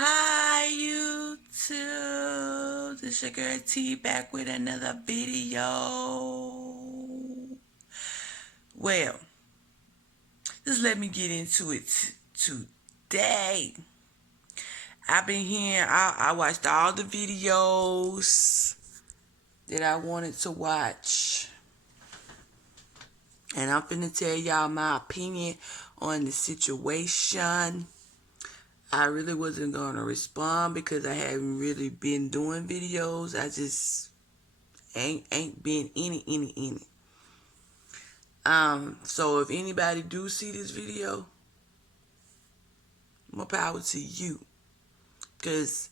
Hi YouTube, this your girl T back with another video. Well, just let me get into it today. I've been here, I watched all the videos that I wanted to watch. And I'm finna tell y'all my opinion on the situation. I really wasn't going to respond because I haven't really been doing videos. I just ain't been in it. So if anybody do see this video, more power to you. Because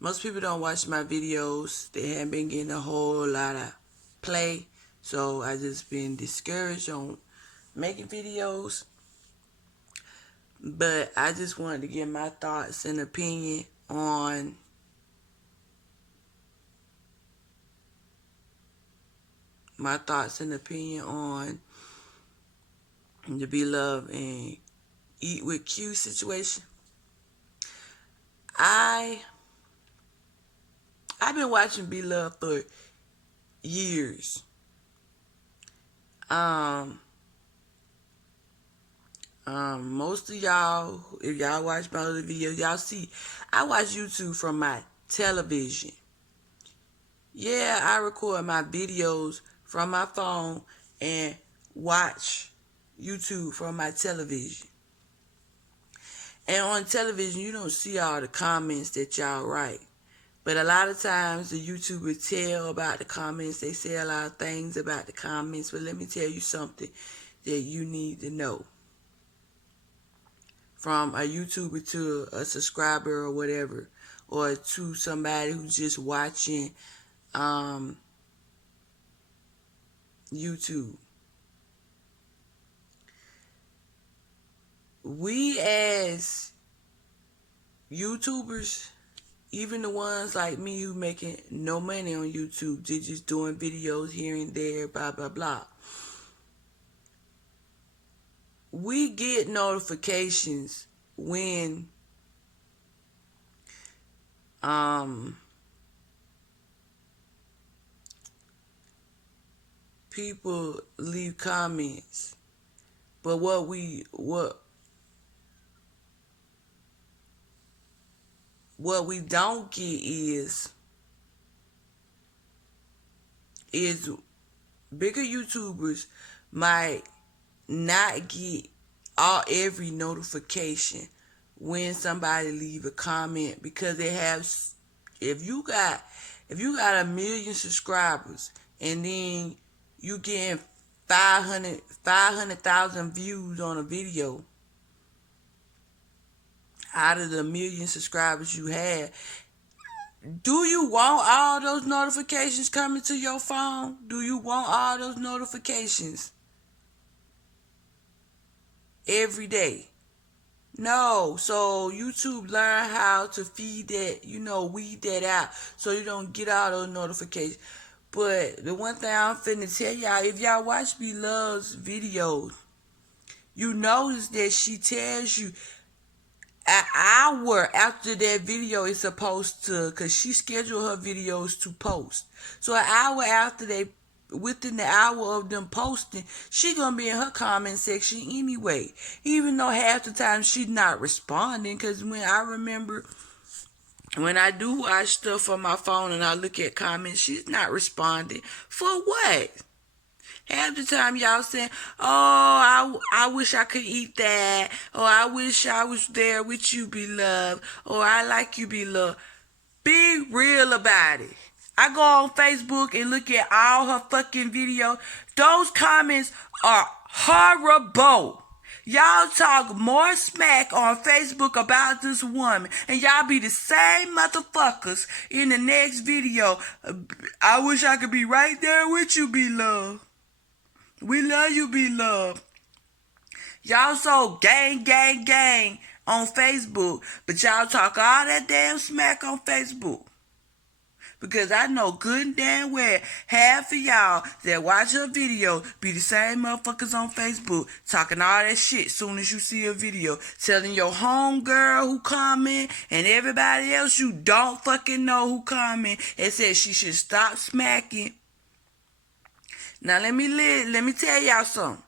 most people don't watch my videos. They haven't been getting a whole lot of play. So I just been discouraged on making videos. But I just wanted to give my thoughts and opinion on the Be Love and Eat with Q situation. I've been watching Be Love for years. Most of y'all, if y'all watch my other videos, y'all see I watch YouTube from my television. Yeah, I record my videos from my phone and watch YouTube from my television. And on television, you don't see all the comments that y'all write. But a lot of times, the YouTubers tell about the comments. They say a lot of things about the comments. But let me tell you something that you need to know. From a YouTuber to a subscriber or whatever. Or to somebody who's just watching YouTube. We as YouTubers, even the ones like me who making no money on YouTube, they're just doing videos here and there, blah, blah, blah. We get notifications when people leave comments. But what we don't get is bigger YouTubers might not get every notification when somebody leave a comment, because they have, if you got 1 million subscribers and then you getting 500,000 views on a video out of the 1 million subscribers you have, do you want all those notifications coming to your phone? Do you want all those notifications every day? No. So YouTube learn how to feed that, weed that out so you don't get all those notifications. But the one thing I'm finna tell y'all, if y'all watch Be Love's videos, you notice that she tells you an hour after that video is supposed to, because she scheduled her videos to post. So an hour after within the hour of them posting, she gonna be in her comment section anyway. Even though half the time she's not responding, because when I do watch stuff on my phone and I look at comments, she's not responding. For what? Half the time y'all saying, oh, I wish I could eat that. Or I wish I was there with you, Be Love. Or I like you, Be Love. Be real about it. I go on Facebook and look at all her fucking videos. Those comments are horrible. Y'all talk more smack on Facebook about this woman, and y'all be the same motherfuckers in the next video. I wish I could be right there with you, Be Love. We love you, Be Love. Y'all so gang on Facebook, but y'all talk all that damn smack on Facebook. Because I know good and damn well half of y'all that watch her video be the same motherfuckers on Facebook talking all that shit soon as you see a video. Telling your homegirl who comment and everybody else you don't fucking know who comment and said she should stop smacking. Now let me tell y'all something.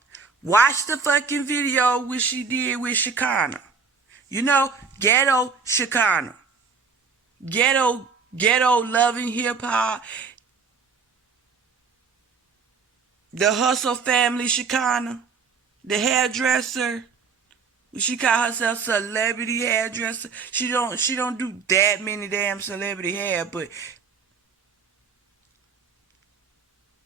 Watch the fucking video which she did with Shekinah. You know, ghetto Shekinah. Ghetto loving hip hop. The Hustle family Shekinah. The hairdresser. She call herself celebrity hairdresser. She don't do that many damn celebrity hair, but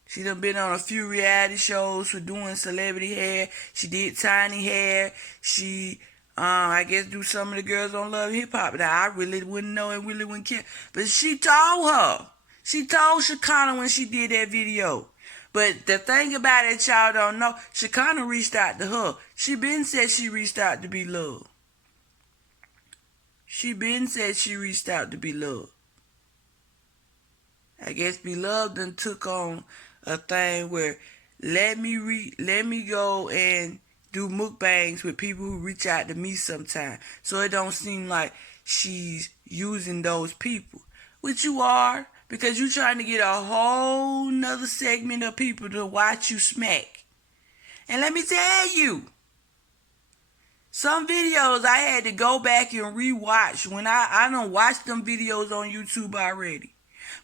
she done been on a few reality shows for doing celebrity hair. She did tiny hair. She, I guess, do some of the girls on Love Hip Hop. Now, I really wouldn't know and really wouldn't care. But she told her. She told Shekinah when she did that video. But the thing about it, y'all don't know, Shekinah reached out to her. She been said she reached out to be loved. She been said she reached out to be loved. I guess Beloved done took on a thing where let me go and do mukbangs with people who reach out to me sometime. So it don't seem like she's using those people. Which you are, because you trying to get a whole nother segment of people to watch you smack. And let me tell you, some videos I had to go back and rewatch when I done watched them videos on YouTube already.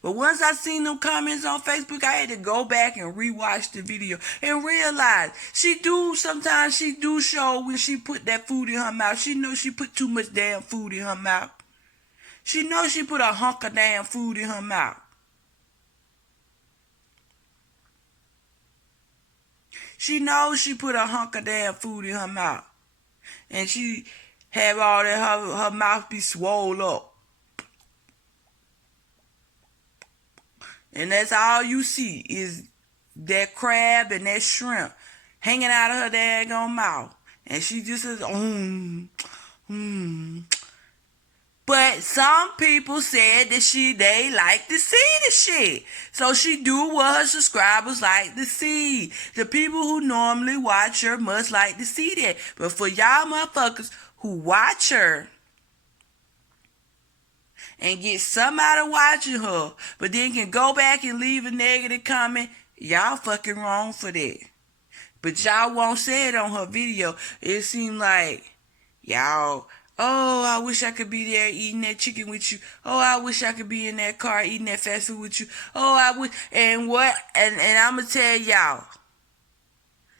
But once I seen them comments on Facebook, I had to go back and rewatch the video and realize sometimes she do show when she put that food in her mouth. She knows she put too much damn food in her mouth. She knows she put a hunk of damn food in her mouth. She knows she put a hunk of damn food in her mouth. And she have all that, her mouth be swole up. And that's all you see is that crab and that shrimp hanging out of her daggone mouth. And she just says, But some people said that they like to see the shit. So she do what her subscribers like to see. The people who normally watch her must like to see that. But for y'all motherfuckers who watch her and get some out of watching her, but then can go back and leave a negative comment, y'all fucking wrong for that. But y'all won't say it on her video. It seemed like y'all, I wish I could be there eating that chicken with you. I wish I could be in that car eating that fast food with you. I wish, and I'm going to tell y'all,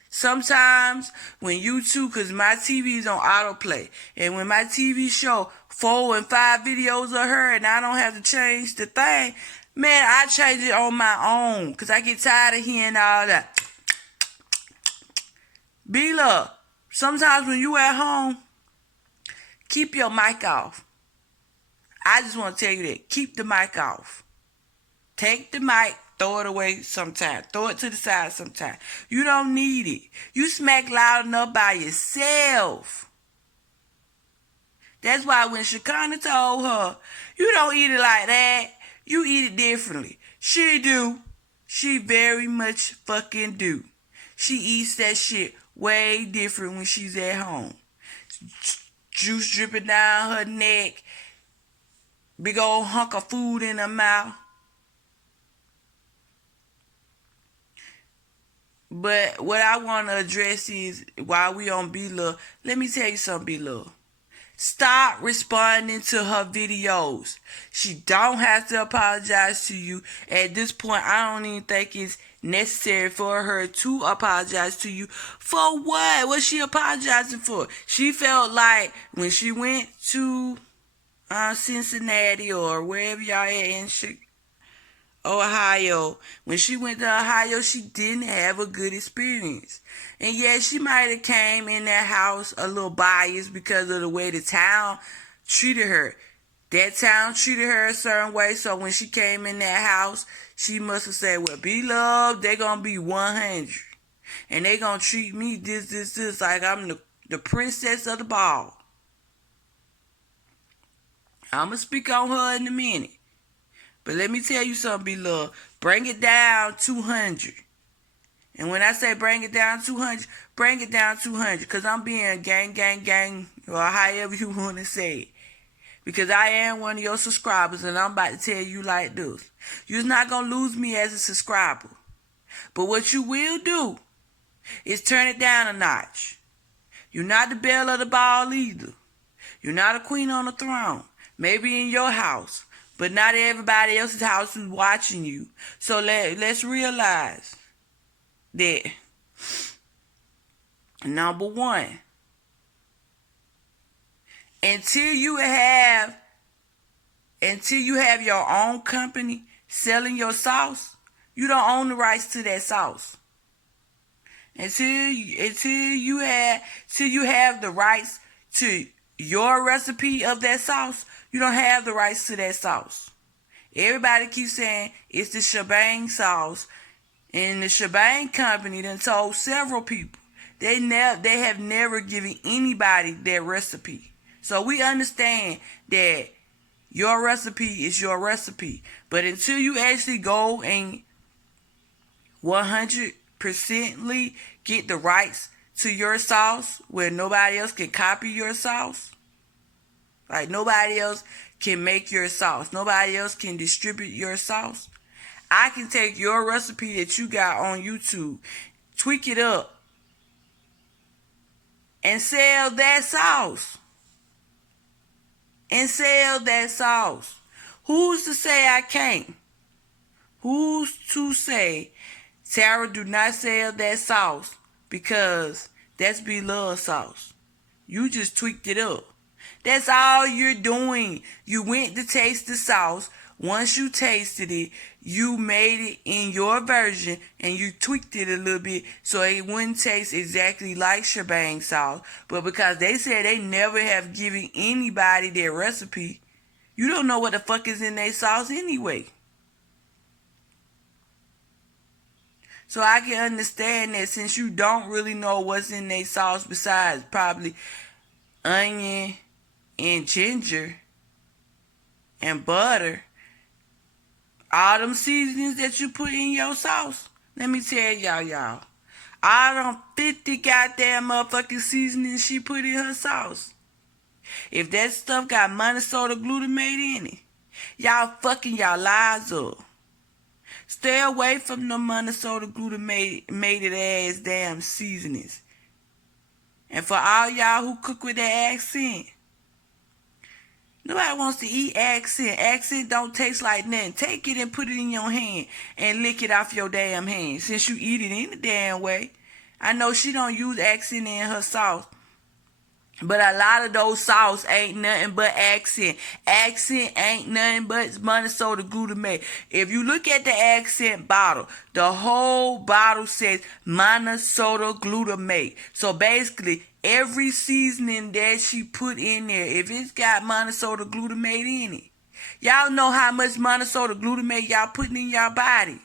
sometimes when YouTube, because my TV is on autoplay, and when my TV show 4 and 5 videos of her and I don't have to change the thing, man, I change it on my own because I get tired of hearing all that. B-Love, sometimes when you at home, keep your mic off. I just want to tell you that. Keep the mic off. Take the mic, throw it away sometime. Throw it to the side sometime. You don't need it. You smack loud enough by yourself. That's why when Shekinah told her, you don't eat it like that, you eat it differently. She do. She very much fucking do. She eats that shit way different when she's at home. Juice dripping down her neck. Big old hunk of food in her mouth. But what I want to address is, while we on B-Love, let me tell you something, B-Love. Stop responding to her videos. She don't have to apologize to you. At this point, I don't even think it's necessary for her to apologize to you. For what? What's she apologizing for? She felt like when she went to Cincinnati or wherever y'all at in Ohio. When she went to Ohio, she didn't have a good experience. And yeah, she might have came in that house a little biased because of the way the town treated her. That town treated her a certain way, so when she came in that house, she must have said, well, B-Love, they gonna be 100. And they gonna treat me this, like I'm the princess of the ball. I'm gonna speak on her in a minute. But let me tell you something, beloved. Bring it down 200. And when I say bring it down 200, bring it down 200. Because I'm being gang, or however you want to say it. Because I am one of your subscribers, and I'm about to tell you like this. You're not going to lose me as a subscriber. But what you will do is turn it down a notch. You're not the belle of the ball either. You're not a queen on the throne. Maybe in your house, but not everybody else's house is watching you. So let's realize that, number one, until you have your own company selling your sauce, you don't own the rights to that sauce. Until you have the rights to your recipe of that sauce, you don't have the rights to that sauce. Everybody keeps saying it's the shebang sauce, and the shebang company done told several people they have never given anybody their recipe. So we understand that your recipe is your recipe, but until you actually go and 100% get the rights to your sauce where nobody else can copy your sauce, like nobody else can make your sauce, nobody else can distribute your sauce, I can take your recipe that you got on YouTube, tweak it up, and sell that sauce. Who's to say I can't? Who's to say Tara do not sell that sauce because that's beloved sauce? You just tweaked it up. That's all you're doing. You went to taste the sauce. Once you tasted it, you made it in your version and you tweaked it a little bit so it wouldn't taste exactly like shebang sauce. But because they said they never have given anybody their recipe, you don't know what the fuck is in their sauce anyway. So I can understand that since you don't really know what's in their sauce besides probably onion and ginger and butter, all them seasonings that you put in your sauce, let me tell y'all, all them 50 goddamn motherfucking seasonings she put in her sauce, if that stuff got monosodium glutamate in it, y'all fucking y'all lives up. Stay away from the monosodium glutamate ass damn seasonings. And for all y'all who cook with that accent, nobody wants to eat accent. Accent don't taste like nothing. Take it and put it in your hand and lick it off your damn hand since you eat it any damn way. I know she don't use accent in her sauce, but a lot of those sauce ain't nothing but accent. Accent ain't nothing but monosodium glutamate. If you look at the accent bottle, the whole bottle says monosodium glutamate. So basically, every seasoning that she put in there, if it's got monosodium glutamate in it, y'all know how much monosodium glutamate y'all putting in your body.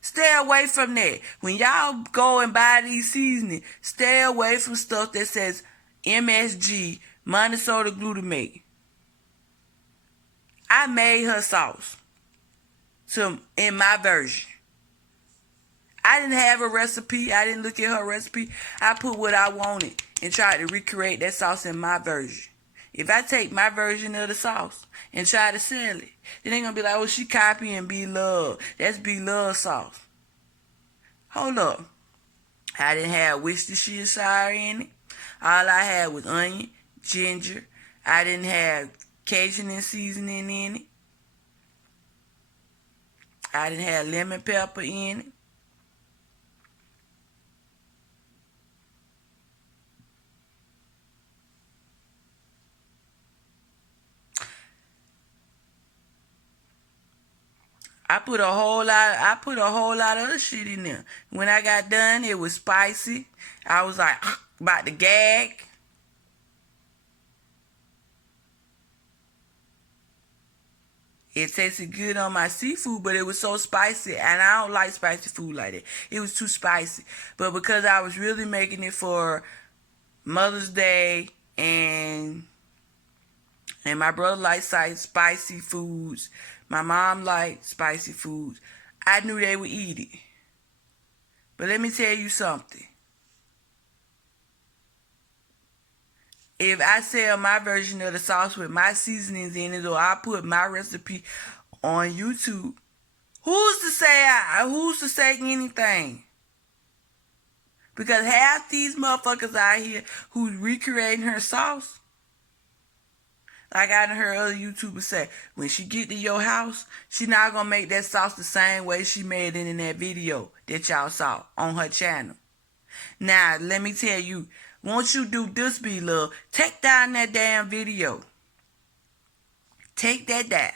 Stay away from that. When y'all go and buy these seasonings, stay away from stuff that says MSG, monosodium glutamate. I made her sauce in my version. I didn't have a recipe. I didn't look at her recipe. I put what I wanted and tried to recreate that sauce in my version. If I take my version of the sauce and try to sell it, then they're going to be like, oh, she copying Beloved. That's Beloved sauce. Hold up. I didn't have Worcestershire in it. All I had was onion, ginger. I didn't have Cajun seasoning in it. I didn't have lemon pepper in it. I put a whole lot of other shit in there. When I got done, it was spicy. I was like about to gag. It tasted good on my seafood, but it was so spicy, and I don't like spicy food like that. It was too spicy. But because I was really making it for Mother's Day and And my brother likes spicy foods. My mom liked spicy foods. I knew they would eat it. But let me tell you something. If I sell my version of the sauce with my seasonings in it, or I put my recipe on YouTube, who's to say anything? Because half these motherfuckers out here who's recreating her sauce, like I done heard other YouTubers say, when she get to your house, she not gonna make that sauce the same way she made it in that video that y'all saw on her channel. Now, let me tell you, once you do this, B-Love, take down that damn video. Take that down.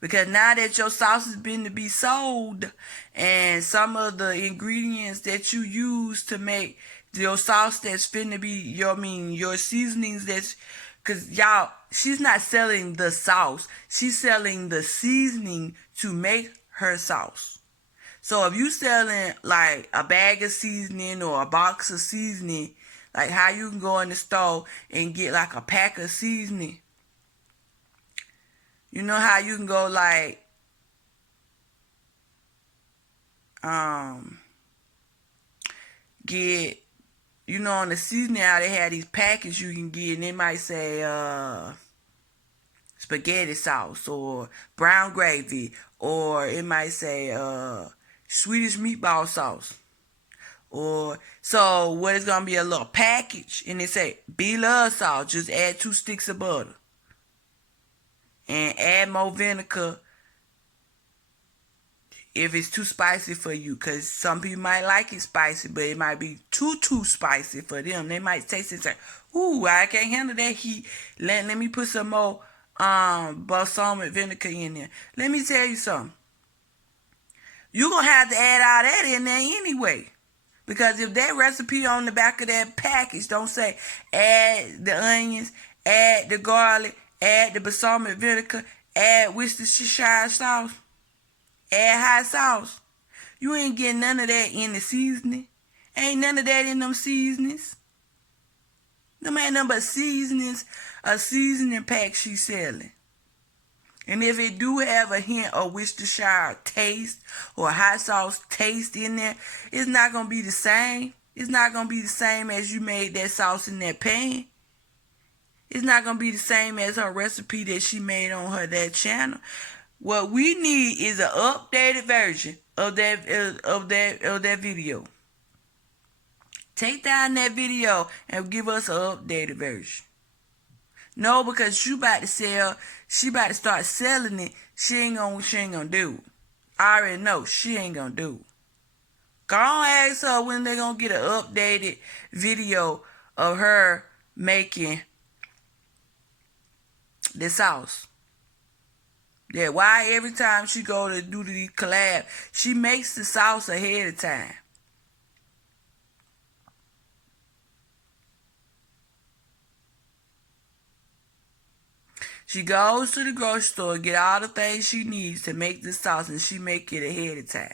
Because now that your sauce has been to be sold, and some of the ingredients that you use to make your sauce that's finna be, your seasonings that's, because y'all, she's not selling the sauce. She's selling the seasoning to make her sauce. So if you selling like a bag of seasoning or a box of seasoning, like how you can go in the store and get like a pack of seasoning. You know how you can go like get, on the seasoning how they have these packets you can get, and they might say spaghetti sauce or brown gravy, or it might say Swedish meatball sauce. Or so what is gonna be a little package, and they say B-Love sauce, just add 2 sticks of butter and add more vinegar if it's too spicy for you, because some people might like it spicy, but it might be too spicy for them. They might taste it and say, ooh, I can't handle that heat. Let me put some more balsamic vinegar in there. Let me tell you something. You're going to have to add all that in there anyway. Because if that recipe on the back of that package don't say add the onions, add the garlic, add the balsamic vinegar, add Worcestershire sauce, add hot sauce, you ain't getting none of that in the seasoning. Ain't none of that in them seasonings. Them ain't nothing but seasonings, a seasoning pack she's selling. And if it do have a hint of Worcestershire taste or hot sauce taste in there, it's not going to be the same. It's not going to be the same as you made that sauce in that pan. It's not going to be the same as her recipe that she made on that channel. What we need is an updated version of that video. Take down that video and give us an updated version. No, because she about to start selling it. She ain't gonna do it. I already know she ain't gonna do it. Go on, ask her when they gonna get an updated video of her making the sauce. Yeah, why every time she go to do the collab, she makes the sauce ahead of time. She goes to the grocery store, get all the things she needs to make the sauce, and she make it ahead of time.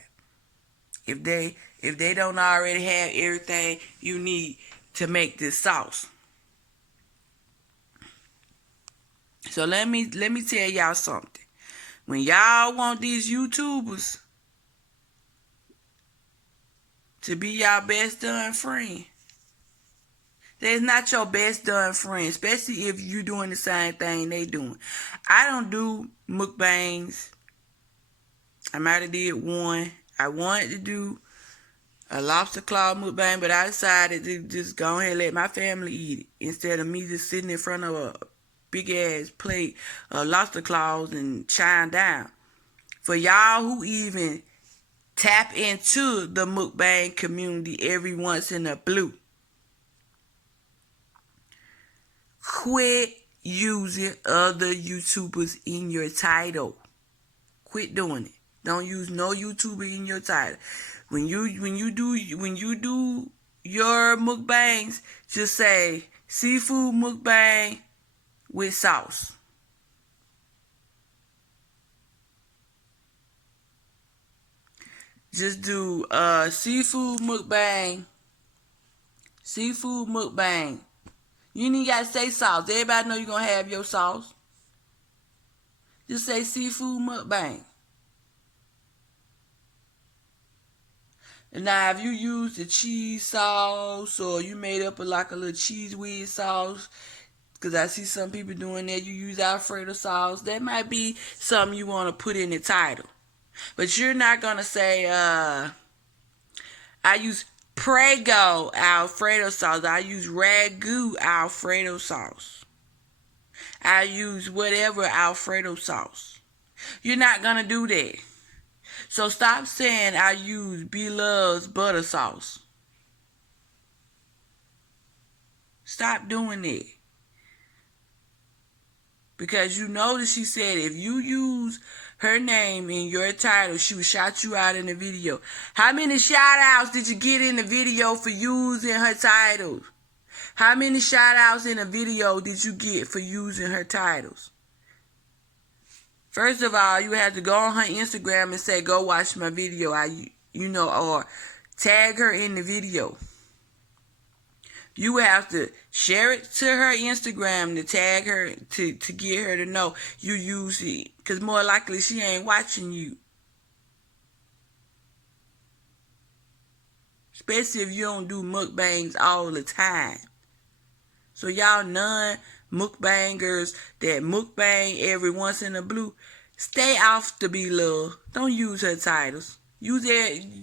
If they don't already have everything you need to make this sauce. So let me tell y'all something. When y'all want these YouTubers to be y'all best done friend, they're not your best done friend, especially if you're doing the same thing they doing. I don't do mukbangs. I might have did one. I wanted to do a lobster claw mukbang, but I decided to just go ahead and let my family eat it instead of me just sitting in front of a big ass plate of lobster claws and chime down. For y'all who even tap into the mukbang community every once in a blue, quit using other YouTubers in your title. Quit doing it. Don't use no YouTuber in your title. When you do your mukbangs, just say seafood mukbang with sauce. Just do seafood mukbang You ain't even got to say sauce. Everybody know you're going to have your sauce. Just say seafood mukbang. And now if you use the cheese sauce or you made up like a little cheese whiz sauce, because I see some people doing that, you use Alfredo sauce, that might be something you want to put in the title. But you're not going to say, I use Prego Alfredo sauce. I use Ragu Alfredo sauce. I use whatever Alfredo sauce. You're not going to do that. So stop saying I use Beloved's butter sauce. Stop doing that. Because you notice she said if you use her name in your title, she would shout you out in the video. How many shout outs did you get in the video for using her titles? How many shout outs in a video did you get for using her titles? First of all, you have to go on her Instagram and say, go watch my video, or tag her in the video. You would have to share it to her Instagram to tag her to get her to know you use it. Because more likely she ain't watching you. Especially if you don't do mukbangs all the time. So y'all non-mukbangers that mukbang every once in a blue, stay off the Beloved. Don't use her titles.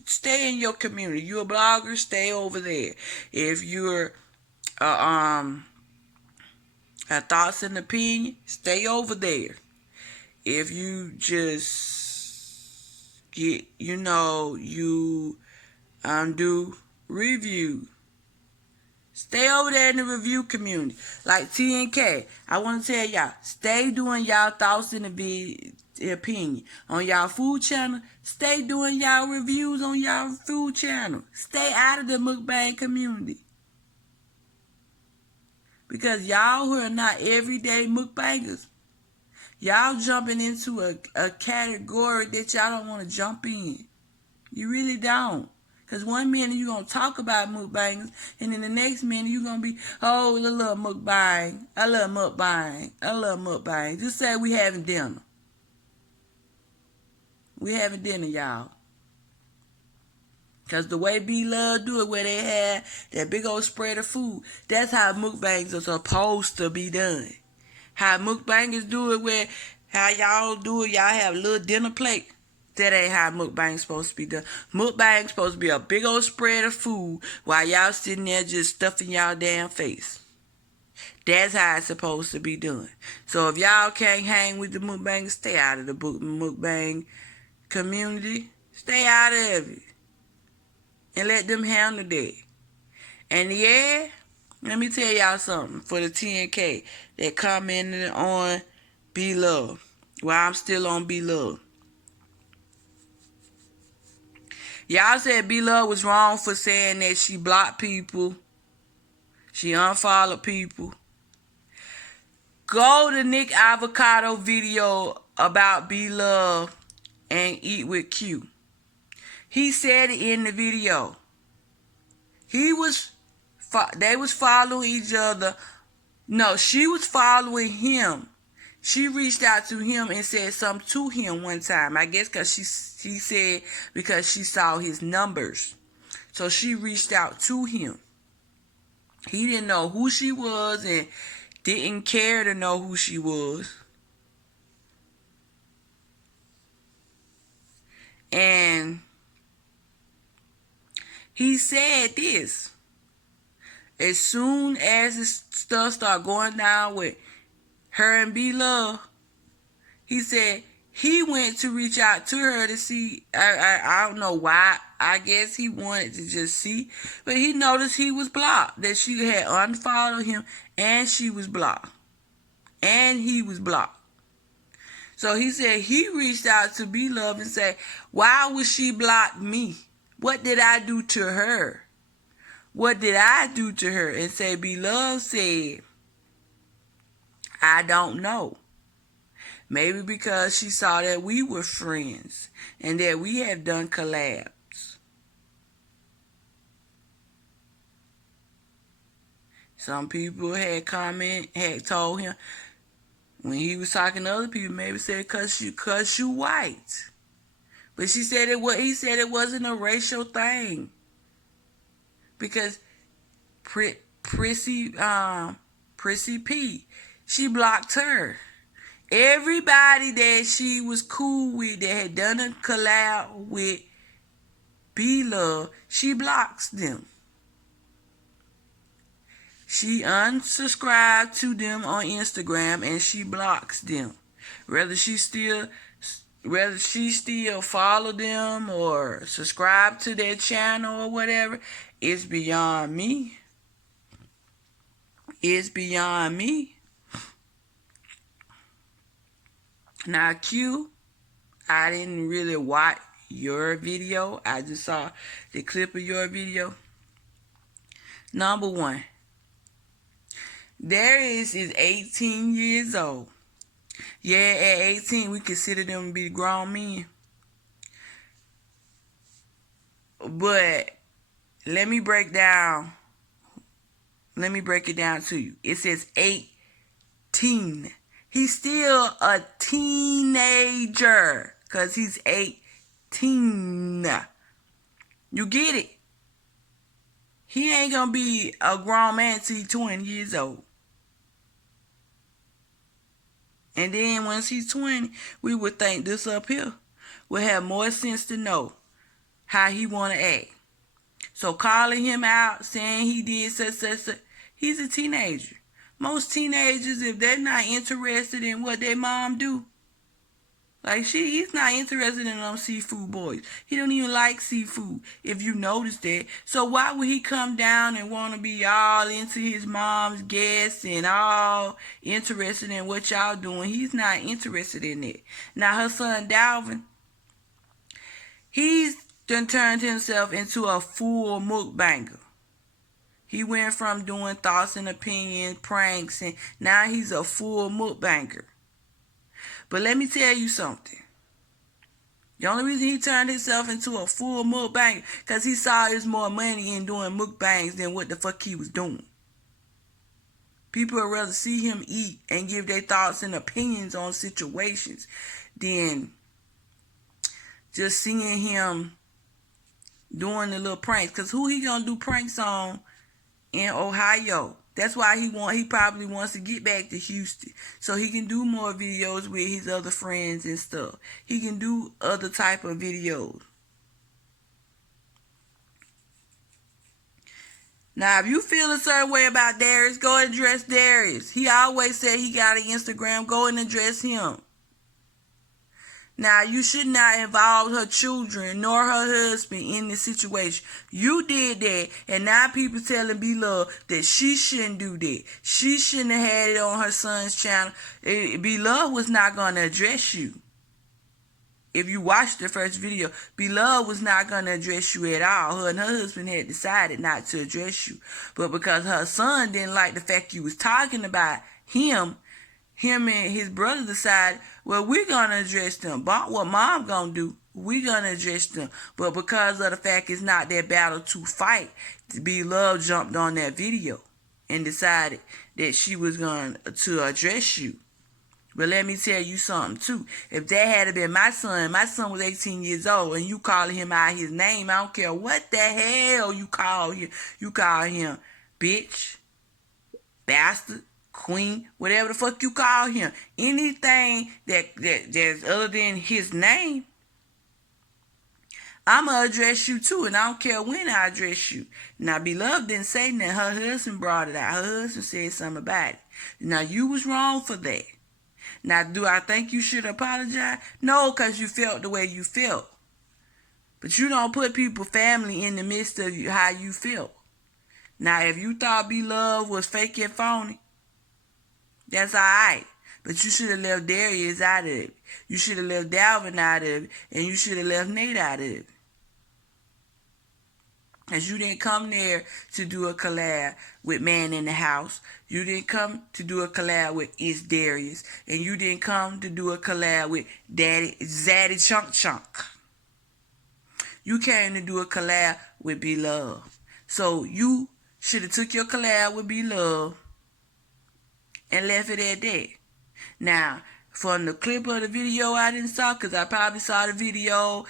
Stay in your community. You're a blogger, stay over there. If you're a thoughts and opinion, stay over there. If you just get, you do review, stay over there in the review community. Like T and K, I want to tell y'all, stay doing y'all thoughts and opinion. On y'all food channel, stay doing y'all reviews on y'all food channel. Stay out of the mukbang community. Because y'all who are not everyday mukbangers, y'all jumping into a category that y'all don't want to jump in. You really don't. Because one minute you're going to talk about mukbangers, and then the next minute you're going to be, oh, I love mukbang. I love mukbang. I love mukbang. Just say we having dinner. We having dinner, y'all. Because the way Beloved do it, where they had that big old spread of food, that's how mukbangs are supposed to be done. How mukbangers do it, how y'all do it, y'all have a little dinner plate. That ain't how mukbang's supposed to be done. Mukbang's supposed to be a big old spread of food while y'all sitting there just stuffing y'all damn face. That's how it's supposed to be done. So if y'all can't hang with the mukbangers, stay out of the mukbang community. Stay out of it. And let them handle that. And yeah, let me tell y'all something for the 10K that commented on Beloved. While I'm still on Beloved. Y'all said Beloved was wrong for saying that she blocked people. She unfollowed people. Go to Nick Avocado video about Beloved and Eat with Q. He said it in the video. They was following each other. No, she was following him. She reached out to him and said something to him one time. I guess because she said because she saw his numbers. So she reached out to him. He didn't know who she was and didn't care to know who she was. And he said this. As soon as this stuff started going down with her and Beloved, he said he went to reach out to her to see. I don't know why. I guess he wanted to just see. But he noticed he was blocked. That she had unfollowed him and she was blocked. And he was blocked. So he said he reached out to Beloved and said, why would she block me? What did I do to her? What did I do to her? And say Beloved said, I don't know. Maybe because she saw that we were friends and that we had done collabs. Some people had told him when he was talking to other people, maybe said, cause you white. But he said it wasn't a racial thing. Because Prissy P, she blocked her. Everybody that she was cool with that had done a collab with B-Love, she blocks them. She unsubscribed to them on Instagram and she blocks them. Whether she still follow them or subscribe to their channel or whatever, it's beyond me. It's beyond me. Now, Q, I didn't really watch your video. I just saw the clip of your video. Number one, Darius is 18 years old. Yeah, at 18, we consider them to be grown men. But let me break it down to you. It says 18. He's still a teenager because he's 18. You get it? He ain't going to be a grown man till he's 20 years old. And then once he's 20, we would think this up here would have more sense to know how he want to act. So calling him out, saying he did such, he's a teenager. Most teenagers, if they're not interested in what their mom do, like he's not interested in them seafood boys. He don't even like seafood, if you notice that. So why would he come down and want to be all into his mom's guests and all interested in what y'all doing? He's not interested in it. Now her son Dalvin, he's done turned himself into a full mukbanger. He went from doing thoughts and opinions, pranks, and now he's a full mukbanger. But let me tell you something. The only reason he turned himself into a full mukbanger because he saw there's more money in doing mukbangs than what the fuck he was doing. People would rather see him eat and give their thoughts and opinions on situations than just seeing him doing the little pranks. Because who he gonna do pranks on in Ohio? That's why he probably wants to get back to Houston so he can do more videos with his other friends and stuff. He can do other type of videos. Now, if you feel a certain way about Darius, go and address Darius. He always said he got an Instagram. Go and address him. Now, you should not involve her children nor her husband in this situation. You did that, and now people telling B-Love that she shouldn't do that. She shouldn't have had it on her son's channel. B-Love was not going to address you. If you watched the first video, B-Love was not going to address you at all. Her and her husband had decided not to address you. But because her son didn't like the fact you was talking about him and his brother decided, well, we're going to address them. But what mom going to do, we're going to address them. But because of the fact it's not their battle to fight, B-Love jumped on that video and decided that she was going to address you. But let me tell you something, too. If that had been my son was 18 years old, and you calling him out his name, I don't care what the hell you call him. You call him bitch, bastard, queen, whatever the fuck you call him. Anything that's other than his name, I'ma address you too, and I don't care when I address you. Now, B-Love didn't say nothing. Her husband brought it out. Her husband said something about it. Now, you was wrong for that. Now, do I think you should apologize? No, because you felt the way you felt. But you don't put people's family in the midst of how you felt. Now, if you thought B-Love was fake and phony, that's all right. But you should have left Darius out of it. You should have left Dalvin out of it. And you should have left Nate out of it. Because you didn't come there to do a collab with Man in the House. You didn't come to do a collab with It's Darius. And you didn't come to do a collab with Zaddy Chunk Chunk. You came to do a collab with B-Love. So you Should have took your collab with Be Love and left it at that. Now, from the clip of the video I didn't saw, because I probably saw the video,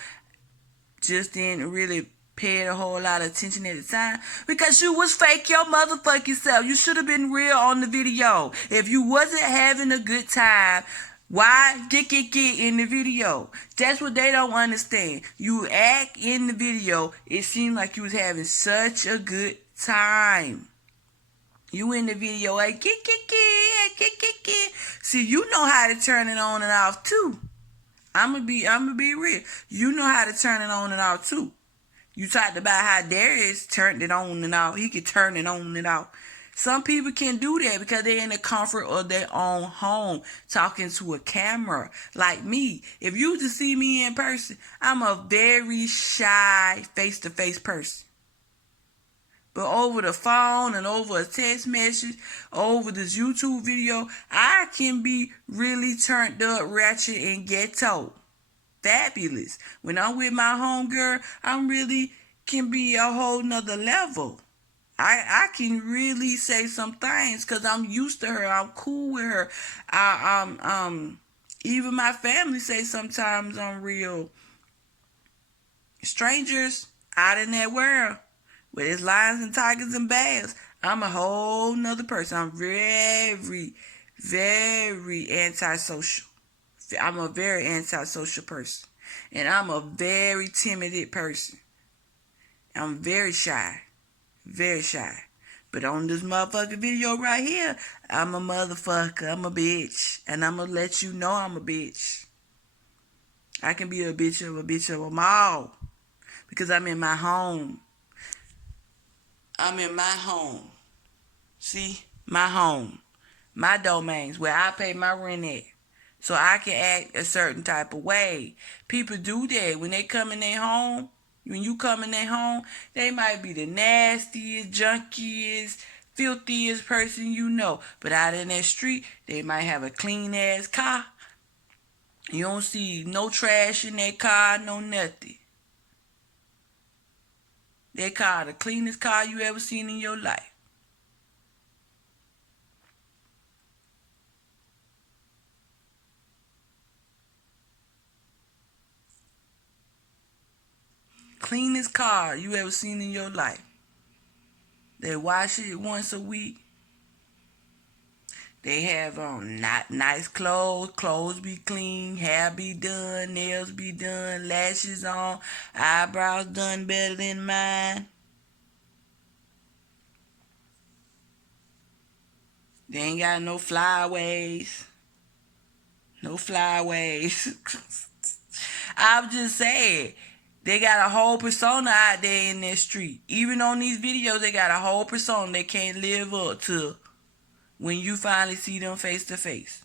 just didn't really pay a whole lot of attention at the time, because you was fake your motherfucking self. You should have been real on the video. If you wasn't having a good time, why get in the video? That's what they don't understand. You act in the video, it seemed like you was having such a good time. You in the video like get. See, you know how to turn it on and off too. I'ma be real. You know how to turn it on and off too. You talked about how Darius turned it on and off. He could turn it on and off. Some people can do that because they're in the comfort of their own home talking to a camera. Like me. If you to see me in person, I'm a very shy face-to-face person. But over the phone and over a text message, over this YouTube video, I can be really turned up, ratchet, and ghetto. Fabulous. When I'm with my homegirl, I'm really can be a whole nother level. I can really say some things because I'm used to her. I'm cool with her. Even my family say sometimes I'm real. Strangers out in that world, with its lions and tigers and bears, I'm a whole nother person. I'm very, very antisocial. I'm a very antisocial person. And I'm a very timid person. I'm very shy. Very shy. But on this motherfucking video right here, I'm a motherfucker. I'm a bitch. And I'm going to let you know I'm a bitch. I can be a bitch of them all. Because I'm in my home. I'm in my home. See? My home. My domains. Where I pay my rent at. So I can act a certain type of way. People do that. When they come in their home, when you come in their home, they might be the nastiest, junkiest, filthiest person you know. But out in that street, they might have a clean-ass car. You don't see no trash in their car, no nothing. Their car, the cleanest car you ever seen in your life. Cleanest car you ever seen in your life. They wash it once a week. They have not nice clothes. Clothes be clean. Hair be done. Nails be done. Lashes on. Eyebrows done better than mine. They ain't got no flyaways. No flyaways. I'm just saying. They got a whole persona out there in that street. Even on these videos, they got a whole persona they can't live up to when you finally see them face to face.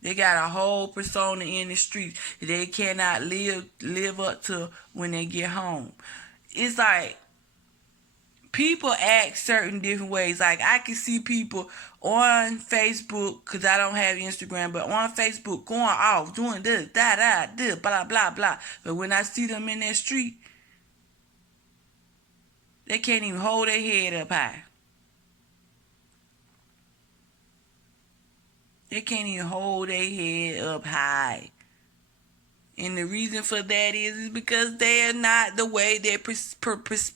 They got a whole persona in the street that they cannot live up to when they get home. It's like people act certain different ways. Like I can see people on Facebook, because I don't have Instagram, but on Facebook going off, doing this, this, blah, blah, blah. But when I see them in that street, they can't even hold their head up high. They can't even hold their head up high. And the reason for that is because they're not the way they portray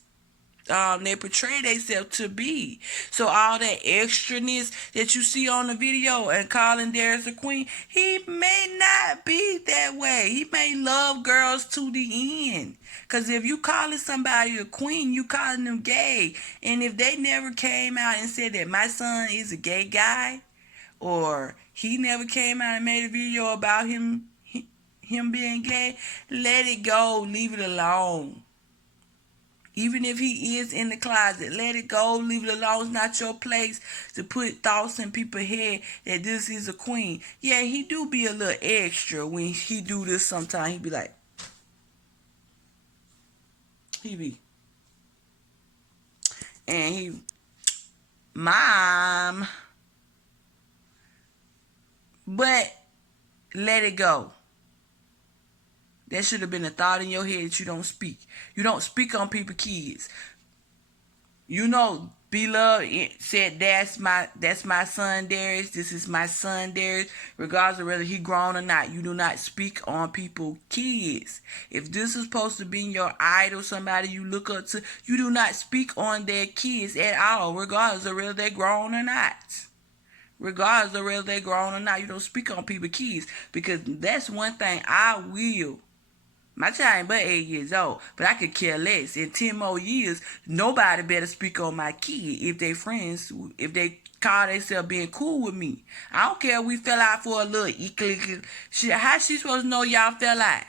themselves to be. So all that extraness that you see on the video and calling Darius a queen, he may not be that way. He may love girls to the end. Because if you calling somebody a queen, you calling them gay. And if they never came out and said that my son is a gay guy, or he never came out and made a video about him being gay, let it go. Leave it alone. Even if he is in the closet, let it go. Leave it alone. It's not your place to put thoughts in people's head that this is a queen. Yeah, he do be a little extra when he do this sometimes. He be like, and he, mom. But let it go. That should have been a thought in your head that you don't speak. You don't speak on people's kids. You know, Beloved said that's my son Darius. This is my son Darius. Regardless of whether he grown or not, you do not speak on people's kids. If this is supposed to be your idol, somebody you look up to, you do not speak on their kids at all, regardless of whether they're grown or not. Regardless of whether they're grown or not, you don't speak on people's kids, because that's one thing I will. My child ain't but 8 years old, but I could care less. In 10 more years, nobody better speak on my kid if they friends, if they call themselves being cool with me. I don't care if we fell out for a little shit. How she supposed to know y'all fell out?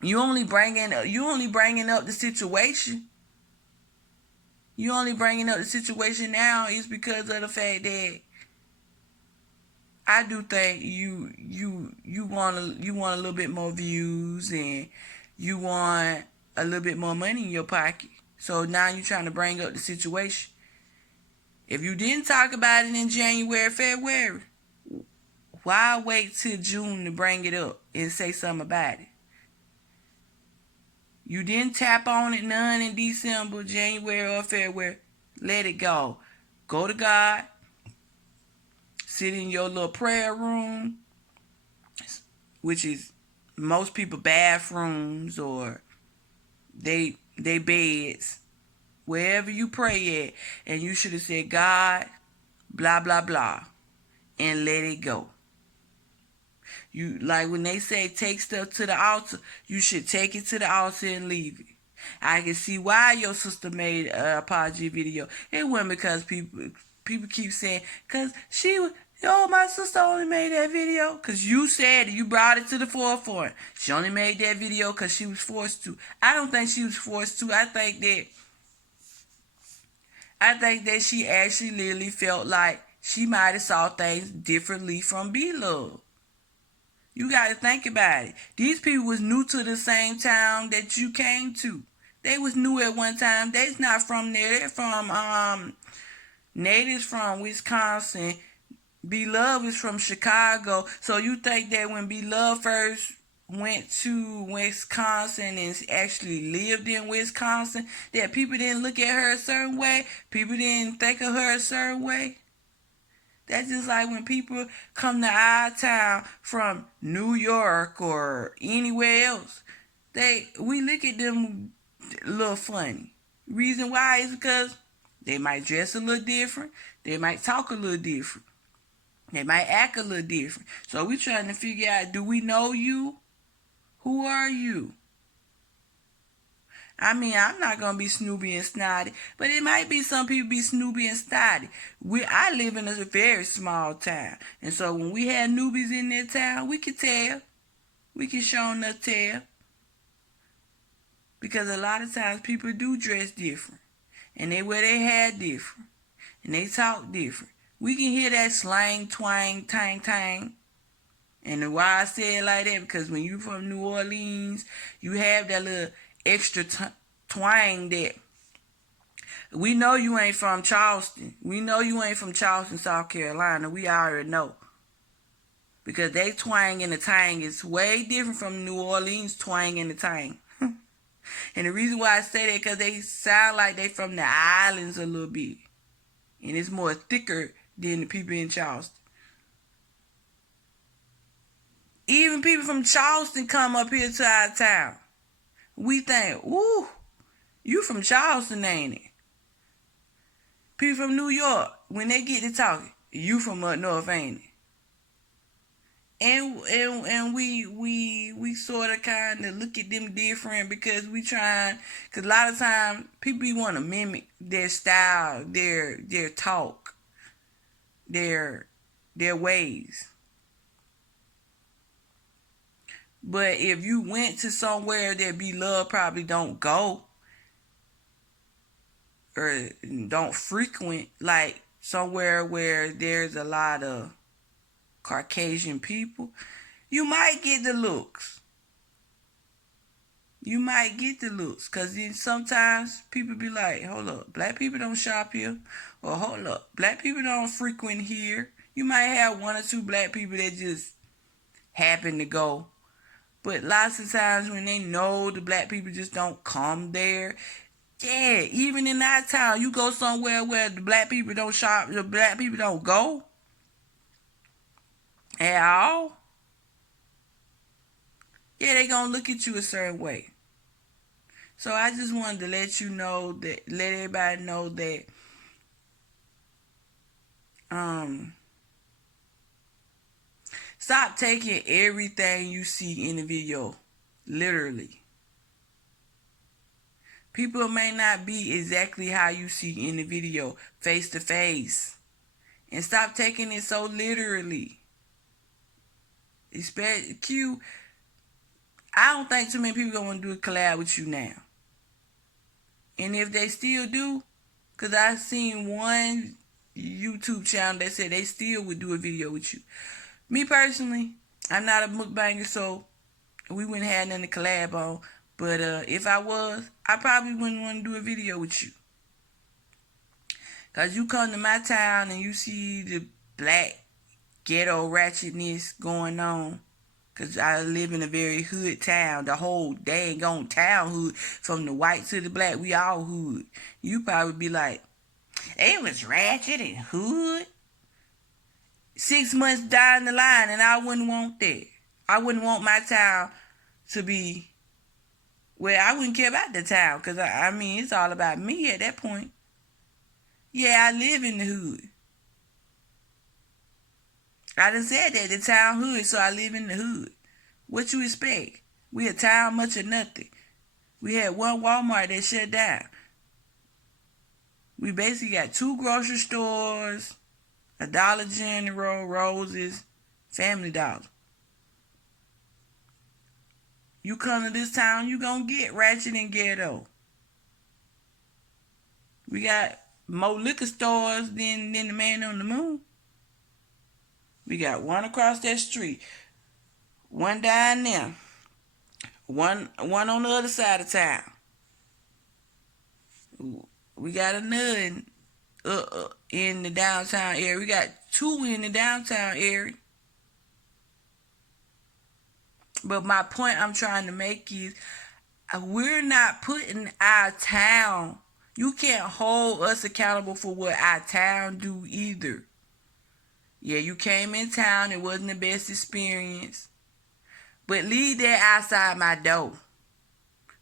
You only bringing up the situation. You only bringing up the situation now is because of the fact that I do think you want a little bit more views, and you want a little bit more money in your pocket. So now you're trying to bring up the situation. If you didn't talk about it in January, February, why wait till June to bring it up and say something about it? You didn't tap on it none in December, January, or February. Let it go. Go to God. Sit in your little prayer room, which is most people bathrooms or they beds, wherever you pray at, and you should have said, God, blah blah blah, and let it go. You, like when they say take stuff to the altar, you should take it to the altar and leave it. I can see why your sister made a apology video. It wasn't because people keep saying, because she was, my sister only made that video because you said it. You brought it to the forefront. She only made that video because she was forced to. I don't think she was forced to. I think that she actually literally felt like she might have saw things differently from Beloved. You got to think about it. These people was new to the same town that you came to. They was new at one time. They's not from there. They're from natives from Wisconsin. Beloved is from Chicago. So you think that when Beloved first went to Wisconsin and actually lived in Wisconsin, that people didn't look at her a certain way? People didn't think of her a certain way? That's just like when people come to our town from New York or anywhere else. We look at them a little funny. Reason why is because they might dress a little different. They might talk a little different. They might act a little different. So we're trying to figure out, do we know you? Who are you? I mean, I'm not going to be Snoopy and Snotty, but it might be some people be Snoopy and Snotty. I live in a very small town. And so when we had newbies in that town, we could tell. We can show enough tell. Because a lot of times people do dress different. And they wear their hair different. And they talk different. We can hear that slang, twang, tang, tang. And why I say it like that, because when you from New Orleans, you have that little extra twang that we know you ain't from Charleston. We know you ain't from Charleston, South Carolina. We already know. Because they twang and the tang is way different from New Orleans twang and the tang. And the reason why I say that, because they sound like they from the islands a little bit. And it's more thicker than the people in Charleston. Even people from Charleston come up here to our town. We think, ooh, you from Charleston, ain't it? People from New York, when they get to talking, you from up north, ain't it? And we sort of kind of look at them different because we trying, because a lot of times people want to mimic their style, their talk, their ways. But if you went to somewhere that Beloved probably don't go or don't frequent, like somewhere where there's a lot of Caucasian people, you might get the looks. You might get the looks. Because then sometimes people be like, hold up, black people don't shop here. Or hold up, black people don't frequent here. You might have one or two black people that just happen to go. But lots of times when they know the black people just don't come there, yeah, even in our town, you go somewhere where the black people don't shop, the black people don't go at all, yeah, they gonna look at you a certain way. So I just wanted to let you know that, let everybody know that, stop taking everything you see in the video literally. People may not be exactly how you see in the video, face to face. And stop taking it so literally. Especially Q, I don't think too many people gonna want to do a collab with you now. And if they still do, because I seen one YouTube channel that said they still would do a video with you. Me personally, I'm not a mukbanger, so we wouldn't have nothing to collab on. But if I was, I probably wouldn't want to do a video with you. Because you come to my town and you see the black ghetto ratchetness going on. Because I live in a very hood town. The whole dang on town hood. From the white to the black, we all hood. You probably be like, it was ratchet and hood. 6 months down the line, and I wouldn't want that. I wouldn't want my town to be, well, I wouldn't care about the town. Because, I mean, it's all about me at that point. Yeah, I live in the hood. I done said that, the town hood, so I live in the hood. What you expect? We a town much or nothing. We had one Walmart that shut down. We basically got 2 grocery stores, a Dollar General, Rose's, Family Dollar. You come to this town, you gonna get ratchet and ghetto. We got more liquor stores than the man on the moon. We got one across that street, one down there, one on the other side of town. We got another in the downtown area. We got 2 in the downtown area. But my point I'm trying to make is, we're not putting our town. You can't hold us accountable for what our town do either. Yeah, you came in town. It wasn't the best experience. But leave that outside my door.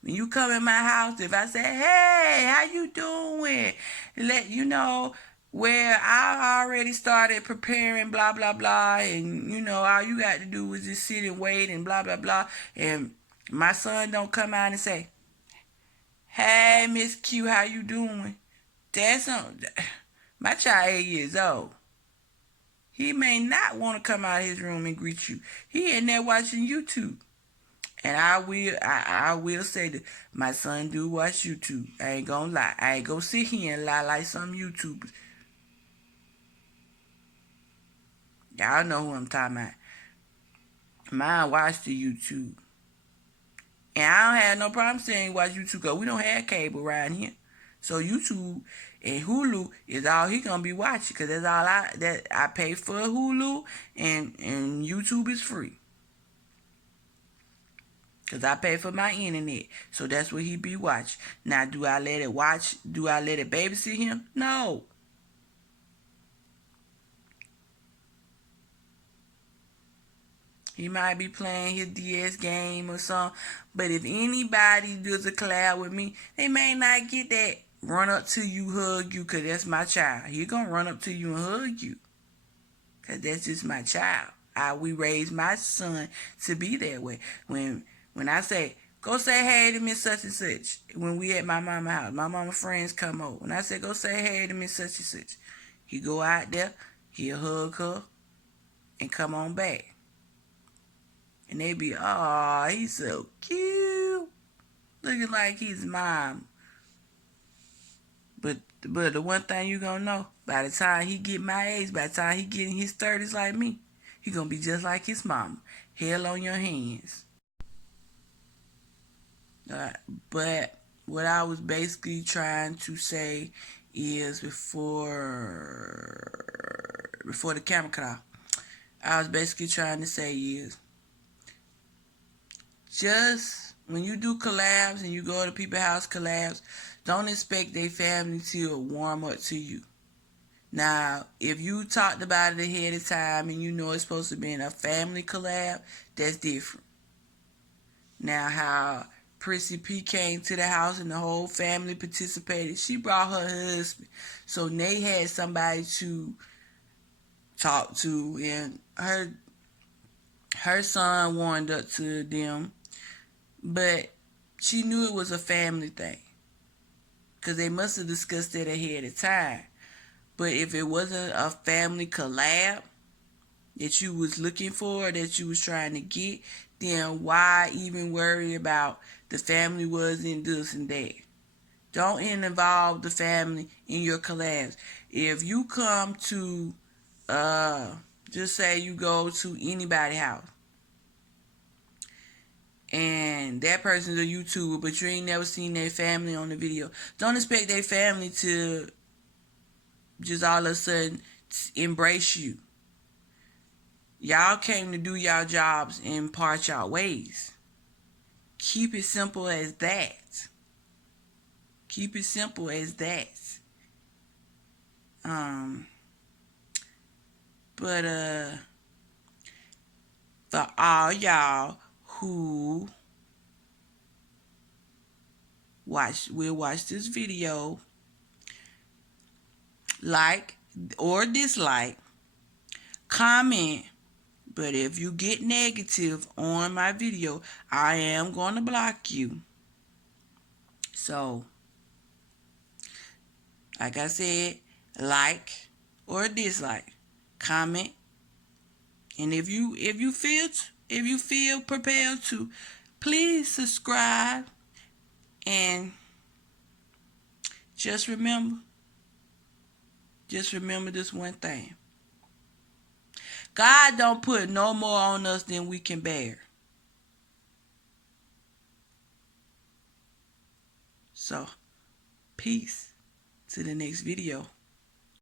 When you come in my house, if I say, hey, how you doing? Let you know where I already started preparing, blah, blah, blah. And, all you got to do is just sit and wait and blah, blah, blah. And my son don't come out and say, hey, Miss Q, how you doing? My child 8 years old. He may not want to come out of his room and greet you. He in there watching YouTube. And I will say that my son do watch YouTube. I ain't gonna lie. I ain't gonna sit here and lie like some YouTubers. Y'all know who I'm talking about. Mine watch the YouTube. And I don't have no problem saying watch YouTube because we don't have cable around here. So YouTube and Hulu is all he gonna be watching, because that's all I pay for Hulu, and YouTube is free. Because I pay for my internet. So that's what he be watching. Now, do I let it babysit him? No. He might be playing his DS game or something. But if anybody does a collab with me, they may not get that run up to you, hug you, because that's my child. He gonna run up to you and hug you, because that's just my child. We raised my son to be that way. When I say, go say hey to Miss such and such, when we at my mama house, my mama friends come over. When I say, go say hey to Miss such and such, he go out there, he'll hug her, and come on back. And they be, oh, he's so cute, looking like his mom. But the one thing you gonna know, by the time he get my age, by the time he get in his 30s like me, he gonna be just like his mama. Hell on your hands. But what I was basically trying to say is, before the camera cut off, I was basically trying to say is, just when you do collabs and you go to people's house collabs, don't expect their family to warm up to you. Now, if you talked about it ahead of time and you know it's supposed to be in a family collab, that's different. Now, how Prissy P came to the house and the whole family participated. She brought her husband. So Nate had somebody to talk to, and her son warmed up to them. But she knew it was a family thing, because they must have discussed it ahead of time. But if it wasn't a family collab that you was looking for, that you was trying to get, then why even worry about the family wasn't this and that? Don't involve the family in your collabs. If you come to, just say you go to anybody's house, and that person's a YouTuber, but you ain't never seen their family on the video, don't expect their family to just all of a sudden embrace you. Y'all came to do y'all jobs and part y'all ways. Keep it simple as that. Keep it simple as that. But for all y'all who will watch this video, like or dislike, comment. But if you get negative on my video, I am going to block you. So, like I said, like or dislike, comment, and if you feel prepared to, please subscribe. And just remember this one thing: God don't put no more on us than we can bear. So, peace to the next video.